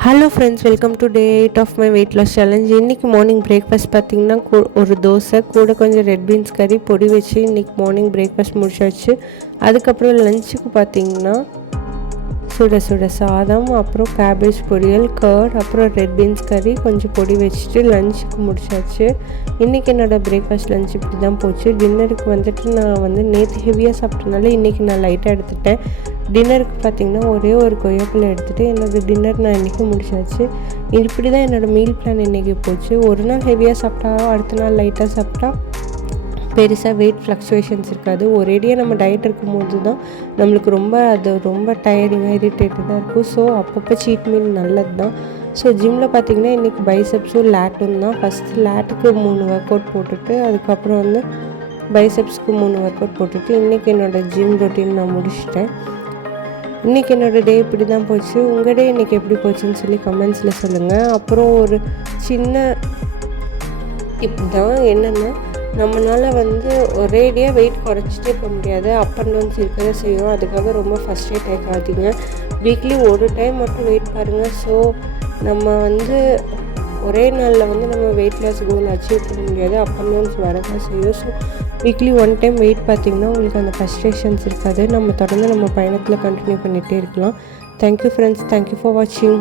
Hello friends, welcome to day 8 of my weight loss challenge. இன்றைக்கி morning breakfast பார்த்திங்கன்னா ஒரு தோசை கூட கொஞ்சம் ரெட் பீன்ஸ் கறி பொடி வச்சு இன்றைக்கி மார்னிங் பிரேக்ஃபாஸ்ட் முடிச்சாச்சு. அதுக்கப்புறம் லஞ்சுக்கு பார்த்திங்கன்னா சுட சுட சாதம், அப்புறம் கேபேஜ் பொரியல், கர்ட், அப்புறம் ரெட் பீன்ஸ் கறி கொஞ்சம் பொடி வச்சுட்டு லஞ்சுக்கு முடிச்சாச்சு. இன்றைக்கி என்னோடய பிரேக்ஃபாஸ்ட் லஞ்ச் இப்படி தான் போச்சு. டின்னருக்கு வந்துட்டு நான் நேற்று ஹெவியாக சாப்பிட்டனால இன்றைக்கி நான் லைட்டாக எடுத்துட்டேன். டின்னருக்கு பார்த்திங்கன்னா ஒரே ஒரு கொய்யாப்பழம் எடுத்துகிட்டு என்னோடய டின்னர் நான் இன்றைக்கி முடிச்சாச்சு. இப்படி தான் என்னோடய மீல் பிளான் இன்றைக்கி போச்சு. ஒரு நாள் ஹெவியாக சாப்பிட்டா அடுத்த நாள் லைட்டாக சாப்பிட்டா பெருசாக வெயிட் ஃப்ளக்சுவேஷன்ஸ் இருக்காது. ஒரேடியாக நம்ம டயட் இருக்கும்போது தான் நம்மளுக்கு ரொம்ப டயரிங்காக இரிட்டேட்டடாக இருக்கும். ஸோ அப்பப்போ சீட் மீல் நல்லது தான். ஸோ ஜிம்மில் பார்த்திங்கன்னா இன்றைக்கி பைசெப்ஸும் லேட்டும் தான். ஃபஸ்ட்டு லேட்டுக்கு 3 ஒர்க் அவுட் போட்டுட்டு அதுக்கப்புறம் பைசெப்ஸ்க்கு 3 ஒர்க் அவுட் போட்டுட்டு இன்றைக்கி என்னோடய ஜிம் ரொட்டீன் நான் முடிச்சிட்டேன். இன்றைக்கி என்னோடய டே இப்படி தான் போச்சு. உங்கள் டே இன்றைக்கி எப்படி போச்சுன்னு சொல்லி கமெண்ட்ஸில் சொல்லுங்கள். அப்புறம் ஒரு சின்ன டிப் தான் என்னென்னா, நம்மளால் ஒரேடியாக வெயிட் குறைச்சிட்டே போக முடியாது. அப் அண்ட் டவுன்ஸ் இருக்க தான் செய்யும். அதுக்காக ரொம்ப ஃபஸ்ட்ரேட் ஆகாதீங்க. வீக்லி ஒரு டைம் மட்டும் வெயிட் பாருங்கள். ஸோ நம்ம ஒரே நாளில் நம்ம வெயிட் லாஸ் கோல் அச்சீவ் பண்ண முடியாது. அப் அண்ட் டவுன்ஸ் வரதான் செய்யும். ஸோ வீக்லி 1 டைம் வெயிட் பார்த்திங்கன்னா உங்களுக்கு அந்த ஃப்ரஸ்ட்ரேஷன்ஸ் இருக்காது. நம்ம தொடர்ந்து நம்ம பயணத்தில் கண்டினியூ பண்ணிகிட்டே இருக்கலாம். தேங்க்யூ ஃப்ரெண்ட்ஸ், தேங்க்யூ ஃபார் வாட்சிங்.